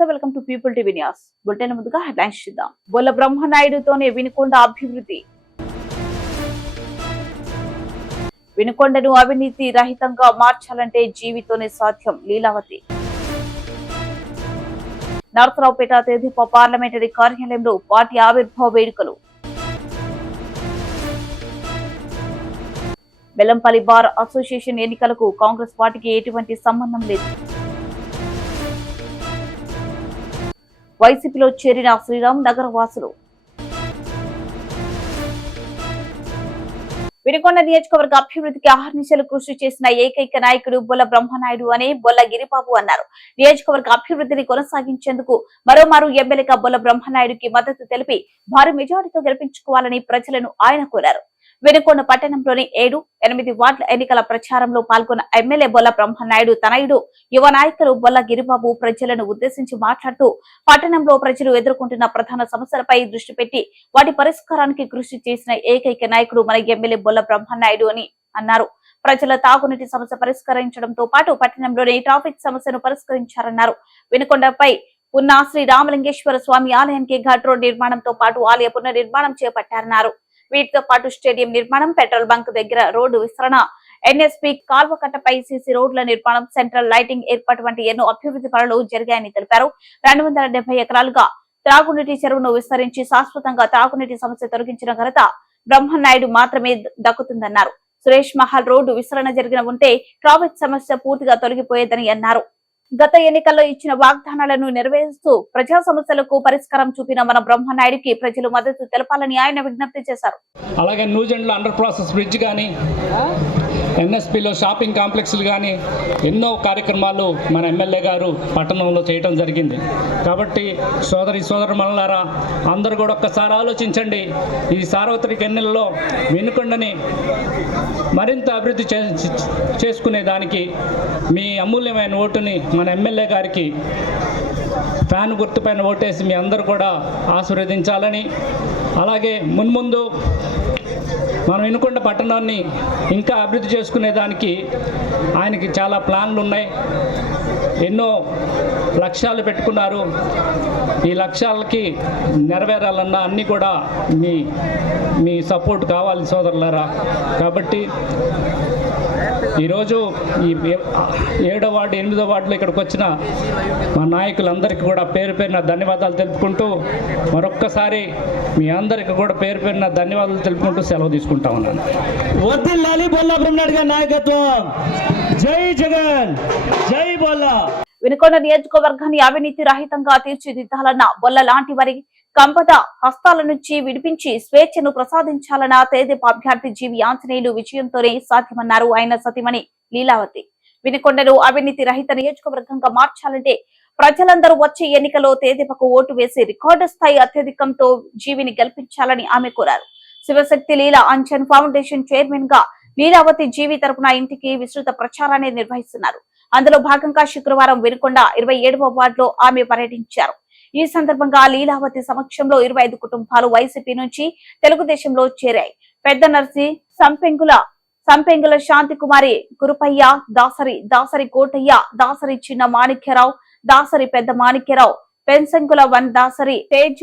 నమస్తే, welcome to people TV news. Bulletin ముందుగా headlines చూద్దాం. బొల్ల బ్రహ్మనాయుడుతోనే వినుకొండ అభివృద్ధి. వినుకొండను అవినీతి రహితంగా మార్చాలంటే జీవితోనే సాధ్యం. లీలావతి. నరసరావుపేట తెదేపా పార్లమెంటరీ కార్యాలయంలో పార్టీ ఆవిర్భావ వేడుకలు. బెల్లంపల్లి బార్ అసోసియేషన్ ఎన్నికలకు కాంగ్రెస్ పార్టీకి ఎటువంటి సంబంధం లేదు. వైసీపీలో చేరిన శ్రీరామ్ నగర వాసులు. వినుకొండ నియోజకవర్గ అభివృద్ధికి అహర్నిశలు కృషి చేసిన ఏకైక నాయకుడు బొల్ల బ్రహ్మనాయుడు అని బొల్ల గిరిబాబు అన్నారు. నియోజకవర్గ అభివృద్ధిని కొనసాగించేందుకు మరోమారు ఎమ్మెల్యేగా బొల్ల బ్రహ్మనాయుడుకి మద్దతు తెలిపి భారీ మెజారిటీతో గెలిపించుకోవాలని ప్రజలను ఆయన కోరారు. వినుకొండ పట్టణంలోని 7-8 వార్డుల ఎన్నికల ప్రచారంలో పాల్గొన్న ఎమ్మెల్యే బొల్ల బ్రహ్మనాయుడు తనయుడు యువ నాయకులు బొల్ల గిరిబాబు ప్రజలను ఉద్దేశించి మాట్లాడుతూ పట్టణంలో ప్రజలు ఎదుర్కొంటున్న ప్రధాన సమస్యలపై దృష్టి పెట్టి వాటి పరిష్కారానికి కృషి చేసిన ఏకైక నాయకుడు మన ఎమ్మెల్యే బొల్ల బ్రహ్మనాయుడు అని అన్నారు. ప్రజల తాగునీటి సమస్య పరిష్కరించడంతో పాటు పట్టణంలోని ట్రాఫిక్ సమస్యను పరిష్కరించారన్నారు. వినుకొండపై ఉన్న శ్రీ రామలింగేశ్వర స్వామి ఆలయానికి ఘాట్ రోడ్ నిర్మాణంతో పాటు ఆలయ పునర్నిర్మాణం చేపట్టారన్నారు. వీటితో పాటు స్టేడియం నిర్మాణం, పెట్రోల్ బంక్ దగ్గర రోడ్డు విస్తరణ, ఎన్ఎస్పీ కాల్వకట్టపై సీసీ రోడ్ల నిర్మాణం, సెంట్రల్ లైటింగ్ ఏర్పాటు వంటి ఎన్నో అభివృద్ధి పనులు జరిగాయని తెలిపారు. 270 ఎకరాలుగా త్రాగునీటి చెరువును విస్తరించి శాశ్వతంగా త్రాగునీటి సమస్య తొలగించిన ఘనత బ్రహ్మనాయుడు మాత్రమే దక్కుతుందన్నారు. సురేష్ మహల్ రోడ్డు విస్తరణ జరిగిన ఉంటే ట్రాఫిక్ సమస్య పూర్తిగా తొలగిపోయేదని అన్నారు. గత ఎన్నికల్లో ఇచ్చిన వాగ్దానాలను నెరవేరుస్తూ ప్రజా సమస్యలకు పరిష్కారం చూపిన మన బ్రహ్మనాయుడికి ప్రజలు మద్దతు తెలపాలని ఆయన విజ్ఞప్తి చేశారు. అలాగే న్యూజెండ్లో అండర్ ప్రాసెస్ బ్రిడ్జ్ కానీ, ఎన్ఎస్పీలో షాపింగ్ కాంప్లెక్స్లు కానీ ఎన్నో కార్యక్రమాలు మన ఎమ్మెల్యే గారు పట్టణంలో చేయడం జరిగింది. కాబట్టి సోదరుమణులారా, అందరూ కూడా ఒక్కసారి ఆలోచించండి. ఈ సార్వత్రిక ఎన్నికల్లో వెనుకొండని మరింత అభివృద్ధి చేసుకునే దానికి మీ అమూల్యమైన ఓటుని మన ఎమ్మెల్యే గారికి ఫ్యాన్ గుర్తుపైన ఓటేసి మీ అందరూ కూడా ఆశీర్వదించాలని, అలాగే మున్ముందు మనం వినుకొండ పట్టణాన్ని ఇంకా అభివృద్ధి చేసుకునే దానికి ఆయనకి చాలా ప్లాన్లు ఉన్నాయి. ఎన్నో లక్ష్యాలు పెట్టుకున్నారు. ఈ లక్ష్యాలకి నెరవేరాలన్నా అన్నీ కూడా మీ సపోర్ట్ కావాలి సోదరులారా. కాబట్టి ఈరోజు ఈ 7వ వార్డు 8వ వార్డులో ఇక్కడికి వచ్చిన మా నాయకులందరికీ కూడా పేరు పేరున ధన్యవాదాలు తెలుపుకుంటూ, మరొక్కసారి మీ అందరికీ కూడా పేరు పేరున ధన్యవాదాలు తెలుపుకుంటూ సెలవు తీసుకుంటా ఉన్నాను. వర్ధిల్లాలి బొల్ల బ్రహ్మనాయుడు గారి నాయకత్వం. జై జగన్, జై బొల్ల. వినుకొండ నియోజకవర్గాన్ని అవినీతి రహితంగా తీర్చిదిద్దాలన్న బొల్ల లాంటి వారి కంపద హస్తాల నుంచి విడిపించి స్వేచ్ఛను ప్రసాదించాలన్న తెదేపా అభ్యర్థి జీవి ఆంజనేయులు విజయంతోనే సాధ్యమన్నారు ఆయన సతీమణి లీలావతి. వినుకొండను అవినీతి రహిత నియోజకవర్గంగా మార్చాలంటే ప్రజలందరూ వచ్చే ఎన్నికల్లో తెదేపాకు ఓటు వేసి రికార్డు స్థాయి అత్యధికంతో జీవిని గెలిపించాలని ఆమె కోరారు. శివశక్తి లీలా అంజన్ ఫౌండేషన్ చైర్మన్ గా లీలావతి జీవి తరపున ఇంటికి విస్తృత ప్రచారాన్ని నిర్వహిస్తున్నారు. అందులో భాగంగా శుక్రవారం వినుకొండ 27వ వార్డులో ఆమె పర్యటించారు. ఈ సందర్భంగా లీలావతి సమక్షంలో 25 కుటుంబాలు వైసీపీ నుంచి తెలుగుదేశంలో చేరాయి. పెద్ద నర్సి, సంపెంగుల శాంతి కుమారి, గురుపయ్య, దాసరి కోటయ్య, దాసరి చిన్న మాణిక్యరావు, దాసరి పెద్ద మాణిక్యరావు, పెన్సంకుల వన్ దాసరి, తేజ,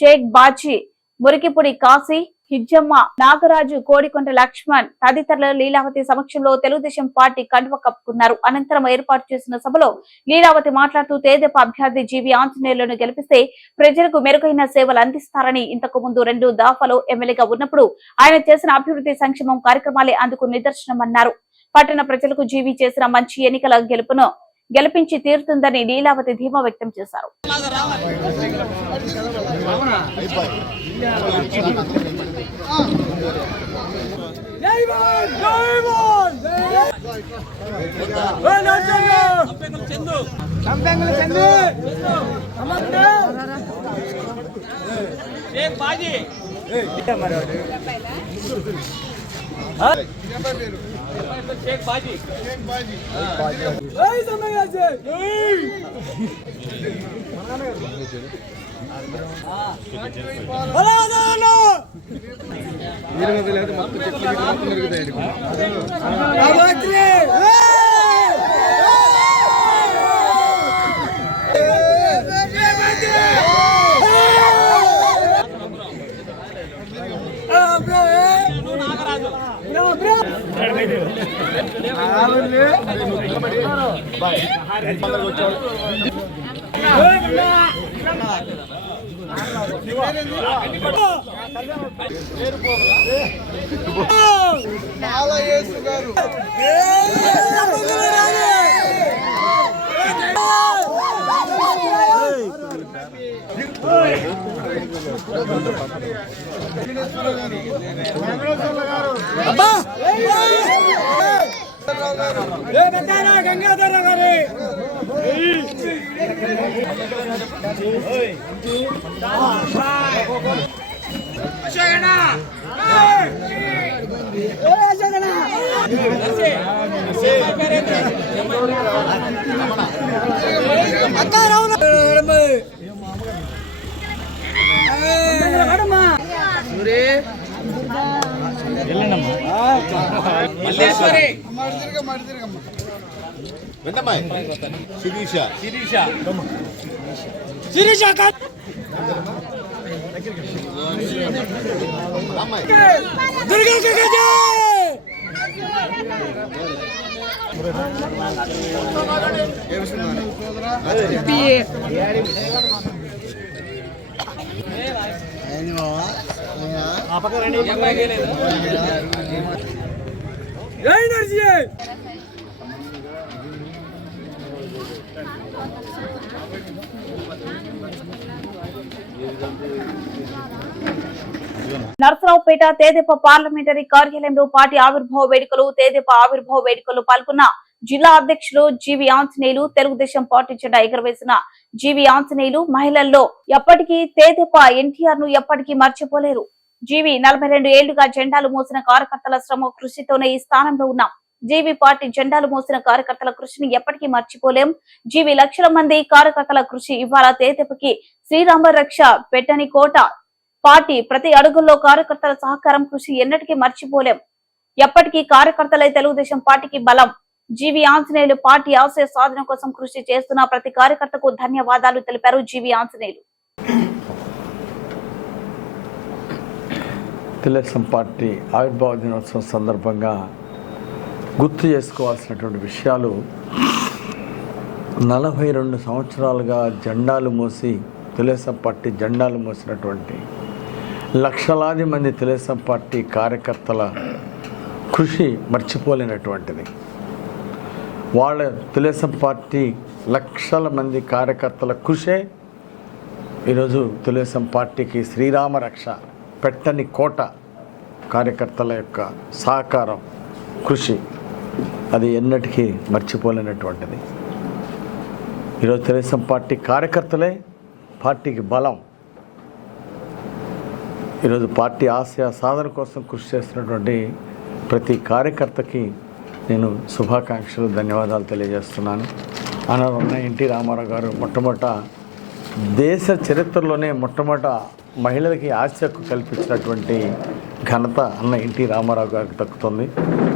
షేక్ బాజీ, మురికిపుడి కాశీ, హిజ్జమ్మ, నాగరాజు, కోడికొండ లక్ష్మణ్ తదితరులు లీలావతి సమక్షంలో తెలుగుదేశం పార్టీ కండువ కప్పుకున్నారు. అనంతరం ఏర్పాటు చేసిన సభలో లీలావతి మాట్లాడుతూ తెదేపా అభ్యర్థి జీవి ఆంజనేయులను గెలిపిస్తే ప్రజలకు మెరుగైన సేవలు అందిస్తారని, ఇంతకు ముందు 2 దఫాలు ఎమ్మెల్యేగా ఉన్నప్పుడు ఆయన చేసిన అభివృద్ధి సంక్షేమం కార్యక్రమాలే అందుకు నిదర్శనమన్నారు. పట్టణ ప్రజలకు జీవి చేసిన మంచి ఎన్నికల గెలిపించి తీరుతుందని లీలావతి ధీమా వ్యక్తం చేశారు. నరసరావుపేట తేదేపా పార్లమెంటరీ కార్యాలయంలో పార్టీ ఆవిర్భావ వేడుకలు పాల్గొన్న జిల్లా అధ్యక్షులు జీవి ఆంజనేయులు, తెలుగుదేశం పార్టీ జెండా ఎగురవేసిన జీవి ఆంజనేయులు మహిళల్లో ఎప్పటికీ తేదేపా ఎన్టీఆర్ ను ఎప్పటికీ మర్చిపోలేరు. జీవి 42 ఏళ్లుగా జెండాలు మోసిన కార్యకర్తల శ్రమ కృషితోనే ఈ స్థానంలో ఉన్నాం. జీవి పార్టీ జెండాలు మోసిన కార్యకర్తల కృషిని ఎప్పటికీ మర్చిపోలేం. జీవి లక్షల మంది కార్యకర్తల కృషి ఇవాళ తేదేపకి శ్రీరామ రక్ష పెట్టని కోట. పార్టీ ప్రతి అడుగుల్లో కార్యకర్తల సహకారం కృషి ఎన్నటికీ మర్చిపోలేం. ఎప్పటికీ కార్యకర్తలే తెలుగుదేశం పార్టీకి బలం. జీవి ఆంజనేయులు పార్టీ ఆశయ సాధన కోసం కృషి చేస్తున్న ప్రతి కార్యకర్తకు ధన్యవాదాలు తెలిపారు జీవి ఆంజనేయులు. తెలుగుదేశం పార్టీ ఆవిర్భావ దినోత్సవం సందర్భంగా గుర్తు చేసుకోవాల్సినటువంటి విషయాలు 42 సంవత్సరాలుగా జెండాలు మోసి తెలుగుదేశం పార్టీ జెండాలు మోసినటువంటి లక్షలాది మంది తెలుగుదేశం పార్టీ కార్యకర్తల కృషి మర్చిపోలేనటువంటిది. వాళ్ళ తెలుగుదేశం పార్టీ లక్షల మంది కార్యకర్తల కృషే ఈరోజు తెలుగుదేశం పార్టీకి శ్రీరామ రక్ష పెట్టని కోట. కార్యకర్తల యొక్క సహకారం కృషి అది ఎన్నటికీ మర్చిపోలేనటువంటిది. ఈరోజు తెలుగుదేశం పార్టీ కార్యకర్తలే పార్టీకి బలం. ఈరోజు పార్టీ ఆశయ సాధన కోసం కృషి చేస్తున్నటువంటి ప్రతి కార్యకర్తకి నేను శుభాకాంక్షలు, ధన్యవాదాలు తెలియజేస్తున్నాను. అన్న ఎన్టీ రామారావు గారు మొట్టమొదట దేశ చరిత్రలోనే మొట్టమొదట మహిళలకి ఆస్తి హక్కు కల్పించినటువంటి ఘనత అన్న ఎన్టీ రామారావు గారికి దక్కుతుంది.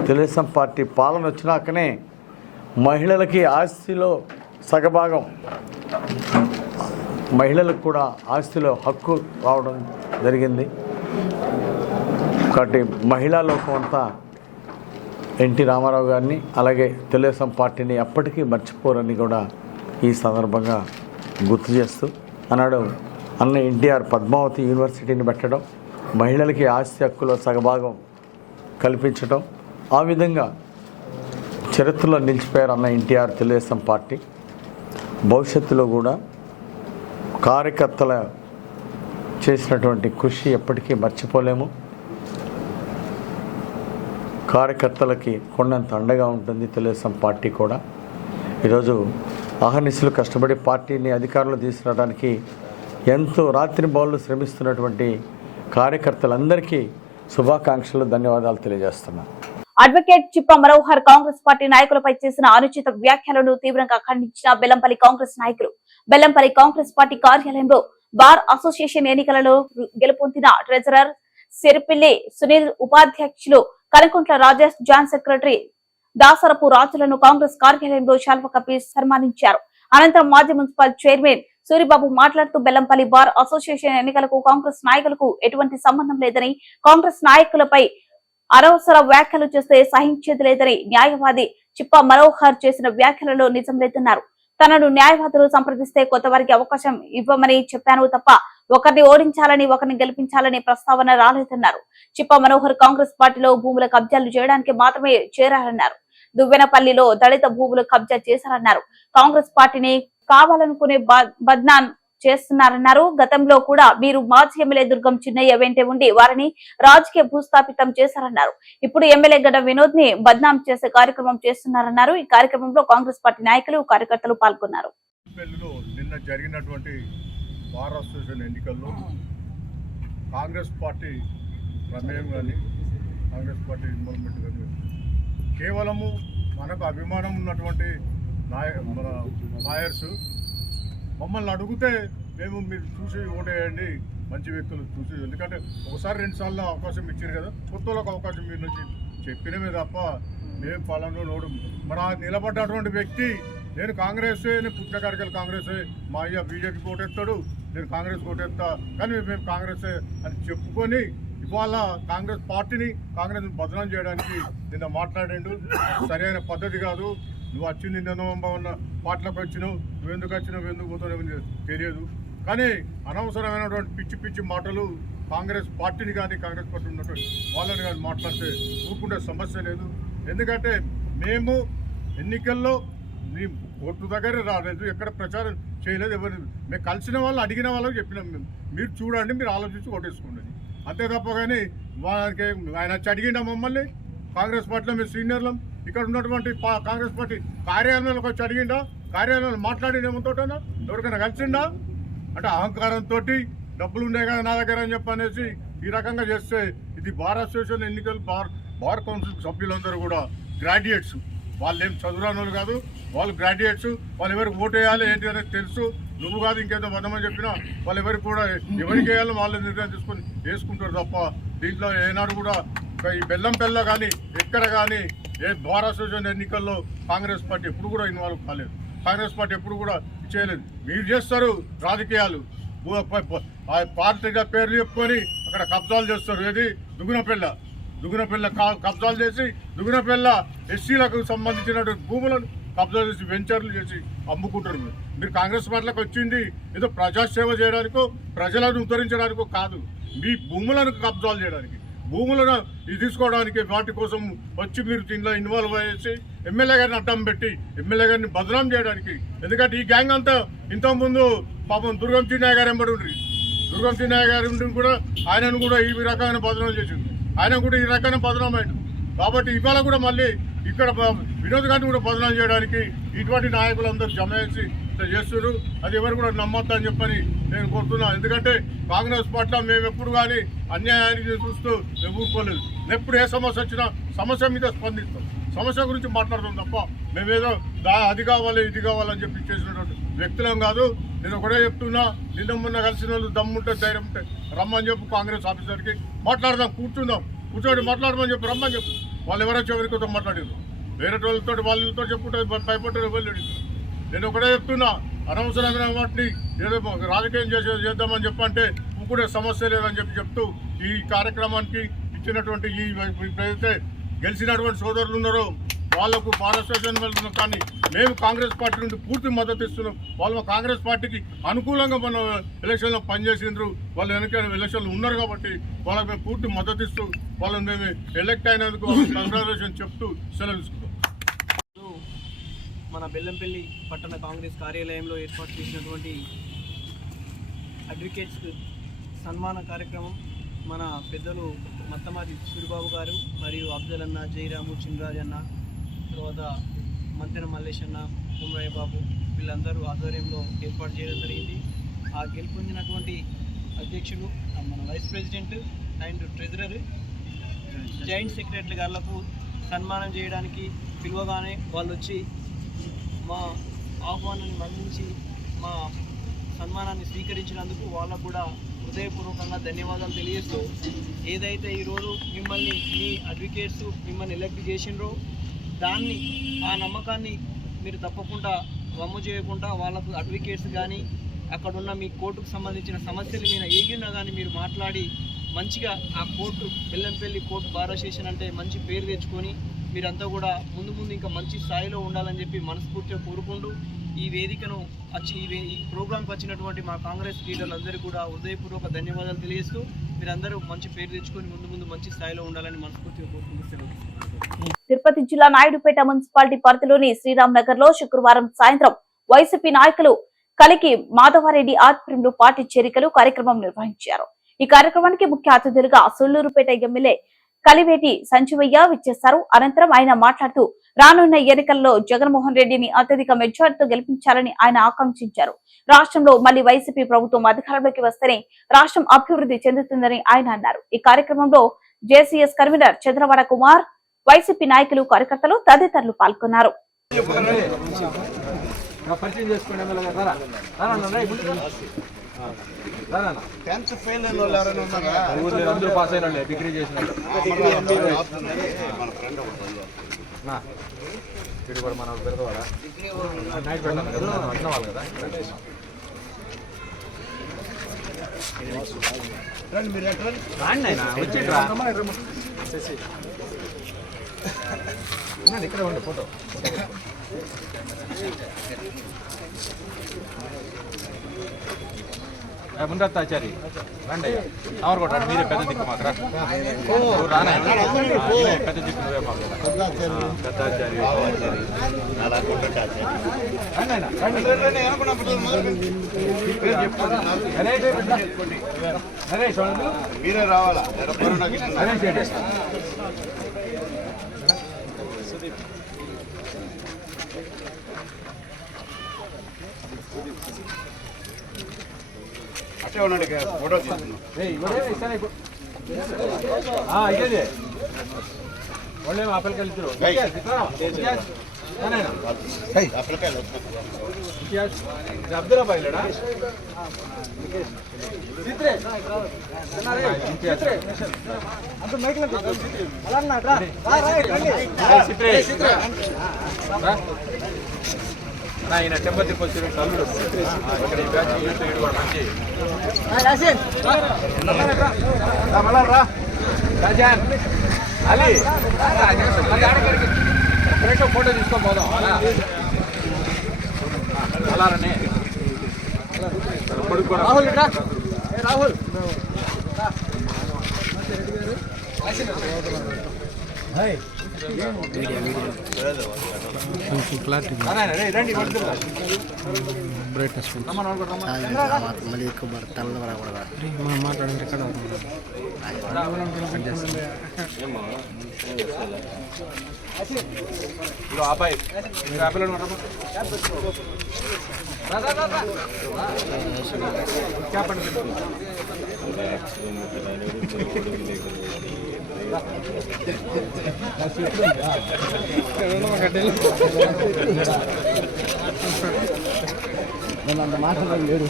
తెలుగుదేశం పార్టీ పాలన వచ్చినాకనే మహిళలకి ఆస్తిలో సగభాగం, మహిళలకు కూడా ఆస్తిలో హక్కు రావడం జరిగింది. కాబట్టి మహిళా లోకం అంతా ఎన్టీ రామారావు గారిని అలాగే తెలుగుదేశం పార్టీని ఎప్పటికీ మర్చిపోరని కూడా ఈ సందర్భంగా గుర్తు చేస్తూ అన్నాడు. అన్న ఎన్టీఆర్ పద్మావతి యూనివర్సిటీని పెట్టడం, మహిళలకి ఆస్తి హక్కులో సగభాగం కల్పించడం, ఆ విధంగా చరిత్రలో నిలిచిపోయారు అన్న ఎన్టీఆర్. తెలుగుదేశం పార్టీ భవిష్యత్తులో కూడా కార్యకర్తల చేసినటువంటి కృషి ఎప్పటికీ మర్చిపోలేము. కార్యకర్తలకి కొండంత అండగా ఉంటుంది తెలుగుదేశం పార్టీ కూడా. ఈరోజు అహర్నిశలు కష్టపడి పార్టీని అధికారంలో తీసుకురావడానికి ఎంతో రాత్రి బౌళ్ళు శ్రమిస్తున్నటువంటి కార్యకర్తలందరికీ శుభాకాంక్షలు, ధన్యవాదాలు తెలియజేస్తున్నాను. అడ్వకేట్ చిప్ప మనోహర్ కాంగ్రెస్ పార్టీ నాయకులపై చేసిన అనుచిత వ్యాఖ్యలను తీవ్రంగా ఖండించిన బెల్లంపల్లి కాంగ్రెస్ నాయకులు బెల్లంపల్లి కాంగ్రెస్ పార్టీ కార్యాలయంలో బార్ అసోసియేషన్ ఎన్నికలలో గెలుపొందిన ట్రెజరర్ సిరిపిల్లి సునీల్, ఉపాధ్యక్షులు కనకుంట్ల రాజేష్, జాయింట్ సెక్రటరీ దాసరపు రాజులను కాంగ్రెస్ కార్యాలయంలో శాల్వ కప్పి సన్మానించారు. అనంతరం మాజీ మున్సిపల్ చైర్మన్ సూరిబాబు మాట్లాడుతూ బెల్లంపల్లి బార్ అసోసియేషన్ ఎన్నికలకు కాంగ్రెస్ నాయకులకు ఎటువంటి సంబంధం లేదని, కాంగ్రెస్ నాయకులపై అనవసర వ్యాఖ్యలు చేస్తే సహించేది లేదని న్యాయవాది చిప్ప మనోహర్ చేసిన వ్యాఖ్యలలో నిజం లేదన్నారు. తనను న్యాయవాదులు సంప్రదిస్తే కొత్త వారికి అవకాశం ఇవ్వమని చెప్పాను తప్ప ఒకరిని ఓడించాలని ఒకరిని గెలిపించాలని ప్రస్తావన రాలేదన్నారు. చిప్ప మనోహర్ కాంగ్రెస్ పార్టీలో భూముల కబ్జాలు చేయడానికి మాత్రమే చేరారన్నారు. దువ్వెనపల్లిలో దళిత భూములు కబ్జా చేశారన్నారు. కాంగ్రెస్ పార్టీని కావాలనుకునే బద్నాం చేస్తున్నారన్నారు. గతంలో కూడా మీరు మాజీ ఎమ్మెల్యే దుర్గం చిన్నయ్య వెంటే ఉండి వారిని రాజకీయ భూస్థాపితం చేశారన్నారు. ఇప్పుడు ఎమ్మెల్యే గడ్డ వినోద్ ని బద్నాం చేసే కార్యక్రమం చేస్తున్నారన్నారు. ఈ కార్యక్రమంలో కాంగ్రెస్ పార్టీ నాయకులు కార్యకర్తలు పాల్గొన్నారు. నిన్న జరిగినటువంటి బార్ అసోసియేషన్ ఎన్నికల్లో కాంగ్రెస్ పార్టీ ప్రమేయం కానీ కాంగ్రెస్ పార్టీ ఇన్వాల్వ్మెంట్ కానీ కేవలము మనకు అభిమానం ఉన్నటువంటి మన లాయర్స్ మమ్మల్ని అడిగితే మేము మీరు చూసి ఓటేయండి, మంచి వ్యక్తులు చూసి, ఎందుకంటే ఒకసారి 2 సార్లు అవకాశం ఇచ్చారు కదా, కొత్త వాళ్ళకి అవకాశం మీరు నుంచి చెప్పినమే తప్ప మేము పలానా నోడు మన నిలబడ్డటువంటి వ్యక్తి నేను కాంగ్రెస్, నేను పుట్టిన కార్యకర్తలు కాంగ్రెస్, మా అయ్య బీజేపీ కోటెత్తాడు, నేను కాంగ్రెస్ కోటెత్తా, కానీ మేము కాంగ్రెస్ అని చెప్పుకొని ఇవాళ కాంగ్రెస్ పార్టీని కాంగ్రెస్ బదనాం చేయడానికి నిన్న మాట్లాడాడు. సరైన పద్ధతి కాదు. నువ్వు వచ్చింది నిన్న ఉన్న పార్టీలకు వచ్చినావు, నువ్వెందుకు వచ్చినావు, నువ్వెందుకు పోతావు తెలియదు. కానీ అనవసరమైనటువంటి పిచ్చి పిచ్చి మాటలు కాంగ్రెస్ పార్టీని కానీ కాంగ్రెస్ పార్టీ ఉన్నటువంటి వాళ్ళని కానీ మాట్లాడితే ఊరుకుంటే సమస్య లేదు. ఎందుకంటే మేము ఎన్నికల్లో మీ ఓటు దగ్గర రాలేదు, ఎక్కడ ప్రచారం చేయలేదు, ఎవరు మేము కలిసిన వాళ్ళు అడిగిన వాళ్ళకి చెప్పినాం. మేము మీరు చూడండి, మీరు ఆలోచించి ఓటేసుకోండి అంతే తప్ప. కానీ వాళ్ళకి ఆయన వచ్చి అడిగినా మమ్మల్ని కాంగ్రెస్ పార్టీలో మేము సీనియర్లం, ఇక్కడ ఉన్నటువంటి కాంగ్రెస్ పార్టీ కార్యాలయంలోకి వచ్చి అడిగిండా, కార్యాలయంలో మాట్లాడినేమోతోటనా ఎవరికైనా కలిసిండా అంటే అహంకారంతో డబ్బులు ఉన్నాయి కదా నా దగ్గర అని చెప్పనేసి ఈ రకంగా చేస్తే ఇది బార్ అసోసియేషన్ ఎన్నికలు బార్ కౌన్సిల్ సభ్యులందరూ కూడా గ్రాడ్యుయేట్స్, వాళ్ళు ఏం చదువురాని వాళ్ళు కాదు, వాళ్ళు గ్రాడ్యుయేట్స్. వాళ్ళు ఎవరికి ఓటు వేయాలి ఏంటి అనేది తెలుసు. నువ్వు కాదు ఇంకేదో వదమని చెప్పినా వాళ్ళు ఎవరికి కూడా ఎవరికి వేయాలో వాళ్ళ నిర్ణయం తీసుకొని వేసుకుంటారు తప్ప దీంట్లో ఏనాడు కూడా ఈ బెల్లంపల్లిలో కానీ ఎక్కడ కానీ ఏ బార్ అసోసియేషన్ ఎన్నికల్లో కాంగ్రెస్ పార్టీ ఎప్పుడు కూడా ఇన్వాల్వ్ కాలేదు. కాంగ్రెస్ పార్టీ ఎప్పుడు కూడా చేయలేదు. మీరు చేస్తారు రాజకీయాలు, పార్టీగా పేర్లు చెప్పుకొని అక్కడ కబ్జాలు చేస్తారు. ఏది దుగునపల్లి కబ్జాలు చేసి దుగునపల్లి ఎస్సీలకు సంబంధించినటువంటి భూములను కబ్జా చేసి వెంచర్లు చేసి అమ్ముకుంటారు. మీరు కాంగ్రెస్ పార్టీలకు వచ్చింది ఏదో ప్రజాసేవ చేయడానికో ప్రజలను ఉద్ధరించడానికో కాదు, మీ భూములను కబ్జాలు చేయడానికి, భూములను ఇది తీసుకోవడానికి, వాటి కోసం వచ్చి మీరు దీనిలో ఇన్వాల్వ్ అయ్యేసి ఎమ్మెల్యే గారిని అడ్డం పెట్టి ఎమ్మెల్యే గారిని బదనాం చేయడానికి. ఎందుకంటే ఈ గ్యాంగ్ అంతా ఇంతకుముందు పాపం దుర్గం చిన్నయ్య గారు ఎంబడి ఉండ్రి, దుర్గం చిన్నయ్య గారి కూడా ఆయనను కూడా ఈ రకమైన బదనాం చేసింది, ఆయన కూడా ఈ రకమైన బదనాం అయ్యాడు. కాబట్టి ఇవాళ కూడా మళ్ళీ ఇక్కడ వినోద్ గారిని కూడా బదనాం చేయడానికి ఇటువంటి నాయకులందరూ జమ చేసి చేస్తున్నారు. అది ఎవరు కూడా నమ్మొద్దని చెప్పని నేను కోరుతున్నా. ఎందుకంటే కాంగ్రెస్ పార్టీలో మేము ఎప్పుడు కానీ అన్యాయానికి చూస్తూ మేము ఊరుకోలేదు. ఎప్పుడు ఏ సమస్య వచ్చినా సమస్య మీద స్పందిస్తాం, సమస్య గురించి మాట్లాడతాం తప్ప మేమేదో అది కావాలి ఇది కావాలని చెప్పి చేసినటువంటి వ్యక్తులం కాదు. నేను ఒకటే చెప్తున్నా, నిన్న మొన్న కలిసిన వాళ్ళు దమ్ముంటే ధైర్యం ఉంటే రమ్మని చెప్పు, కాంగ్రెస్ ఆఫీసర్కి మాట్లాడదాం, కూర్చోండి మాట్లాడమని చెప్పి రమ్మని చెప్పు. వాళ్ళు ఎవరైనా ఎవరితో మాట్లాడారు, వేరే వాళ్ళతో వాళ్ళతో చెప్పుకుంటే భయపడ్డారు వెళ్ళాడు. నేను ఒకటే చెప్తున్నా, అనవసరమైన వాటిని ఏదో రాజకీయం చేద్దామని చెప్పంటే ఇంకొక సమస్య లేదని చెప్తూ ఈ కార్యక్రమానికి ఇచ్చినటువంటి ఈ ఇప్పుడైతే గెలిచినటువంటి సోదరులు ఉన్నారో వాళ్లకు పార్లమెంట్ వెళ్తున్నాం. కానీ మేము కాంగ్రెస్ పార్టీ నుండి పూర్తి మద్దతు ఇస్తున్నాం. వాళ్ళు కాంగ్రెస్ పార్టీకి అనుకూలంగా మన ఎలక్షన్లో పనిచేసిండ్రు, వాళ్ళు వెనక ఎలక్షన్లు ఉన్నారు కాబట్టి వాళ్ళకి మేము పూర్తి మద్దతు ఇస్తూ వాళ్ళని మేము ఎలక్ట్ అయినందుకు కంగ్రాచులేషన్ చెప్తూ సెలవు తీసుకుంటాం. మన బెల్లంపల్లి పట్టణ కాంగ్రెస్ కార్యాలయంలో ఏర్పాటు చేసినటువంటి అడ్వకేట్స్ సన్మాన కార్యక్రమం మన పెద్దలు మత్తమాది సూరిబాబు గారు మరియు అఫ్జల్ అన్న, జయరాము, చినరాజ్ అన్న, తర్వాత మంతెన మల్లేష్ అన్న, కుమరయ్య బాబు వీళ్ళందరూ ఆధ్వర్యంలో ఏర్పాటు చేయడం జరిగింది. ఆ గెలుపొందినటువంటి అధ్యక్షులు, మన vice president and treasurer, joint secretary గారులకు సన్మానం చేయడానికి పిలువగానే వాళ్ళు వచ్చి మా ఆహ్వానాన్ని మన్నించి మా సన్మానాన్ని స్వీకరించినందుకు వాళ్ళకు కూడా హృదయపూర్వకంగా ధన్యవాదాలు తెలియజేస్తూ, ఏదైతే ఈరోజు మిమ్మల్ని మీ అడ్వకేట్స్ మిమ్మల్ని ఎలక్ట్ చేసిండ్రో దాన్ని, ఆ నమ్మకాన్ని మీరు తప్పకుండా వమ్ము చేయకుండా వాళ్ళకు అడ్వకేట్స్ కానీ అక్కడున్న మీ కోర్టుకు సంబంధించిన సమస్యల మీద ఏగినా కానీ మీరు మాట్లాడి మంచిగా ఆ court Bellampalli court bar association అంటే మంచి పేరు తెచ్చుకొని మీరంతా కూడా ముందు ముందు ఇంకా మంచి స్థాయిలో ఉండాలని చెప్పి మనస్ఫూర్తిగా కోరుకుంటూ ఈ వేదికను ఈ ప్రోగ్రాంకి వచ్చినటువంటి మా కాంగ్రెస్ లీడర్లందరికీ కూడా హృదయపూర్వక ధన్యవాదాలు తెలియజేస్తూ మీరందరూ మంచి పేరు తెచ్చుకొని ముందు ముందు మంచి స్థాయిలో ఉండాలని మనస్ఫూర్తిగా కోరుకుంటున్నాను. తిరుపతి జిల్లా నాయుడుపేట మున్సిపాలిటీ పరిధిలోని శ్రీరామ్ నగర్ లో శుక్రవారం సాయంత్రం వైసీపీ నాయకులు కలికి మాధవారెడ్డి ఆధ్వర్యంలో పార్టీ చేరికలు కార్యక్రమం నిర్వహించారు. ఈ కార్యక్రమానికి ముఖ్య అతిథులుగా సొల్లూరుపేట ఎమ్మెల్యే కలివేటి సంజీవయ్య విచ్చేశారు. అనంతరం ఆయన మాట్లాడుతూ రానున్న ఎన్నికల్లో జగన్మోహన్ రెడ్డిని అత్యధిక మెజార్టీతో గెలిపించాలని ఆయన ఆకాంక్షించారు. రాష్ట్రంలో మళ్లీ వైసీపీ ప్రభుత్వం అధికారంలోకి వస్తేనే రాష్ట్రం అభివృద్ధి చెందుతుందని ఆయన అన్నారు. ఈ కార్యక్రమంలో JCS convener Chandravada Kumar, YCP నాయకులు, కార్యకర్తలు తదితరులు పాల్గొన్నారు. ఇక్కడ ఉండే ఫోటో ముందాచారి రండి అవరు కొట్టాడు మీరే పెద్ద దిక్కు మాకు రానా పెద్ద దిక్కు నువ్వే మాకు పెద్దాచారి మీరే రావాలా అట్టే ఉన్నాడు ఫోటో తీసుకున్నాం ఇదే ఒళ్ళే ఆపిల్కి వెళ్తారు అబ్దుల్లాబాయ్ లేడా ఈయన టెంపర్ తిప్పొచ్చారు తల్లుడు ఇక్కడ ఈ బ్యాచ్ మంచి అలీ ఫోటో తీసుకొని పోదాం అలారనే రాహుల్ రాహుల్ మాట్లాడండి ఇక్కడ అబ్బాయి మీరు ఆపిల్ అంత మాట్లాడడం లేదు.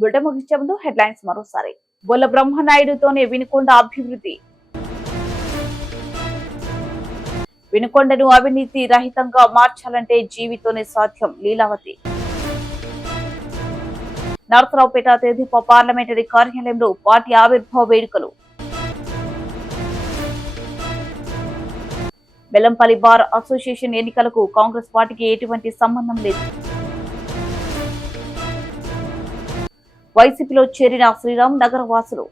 బులెటిన్ ముగించే ముందు హెడ్లైన్స్ మరోసారి. బొల్ల బ్రహ్మనాయుడుతోనే వినుకొండ అభివృద్ధి. వినుకొండను అవినీతి రహితంగా మార్చాలంటే జీవితోనే సాధ్యం. లీలావతి. నరసరావుపేట తెదేపా పార్లమెంటరీ కార్యాలయంలో పార్టీ ఆవిర్భావ వేడుకలు. బెల్లంపల్లి బార్ అసోసియేషన్ ఎన్నికలకు కాంగ్రెస్ పార్టీకి ఎటువంటి సంబంధం లేదు. వైసీపీలో చేరిన శ్రీరామ్ నగర వాసులు.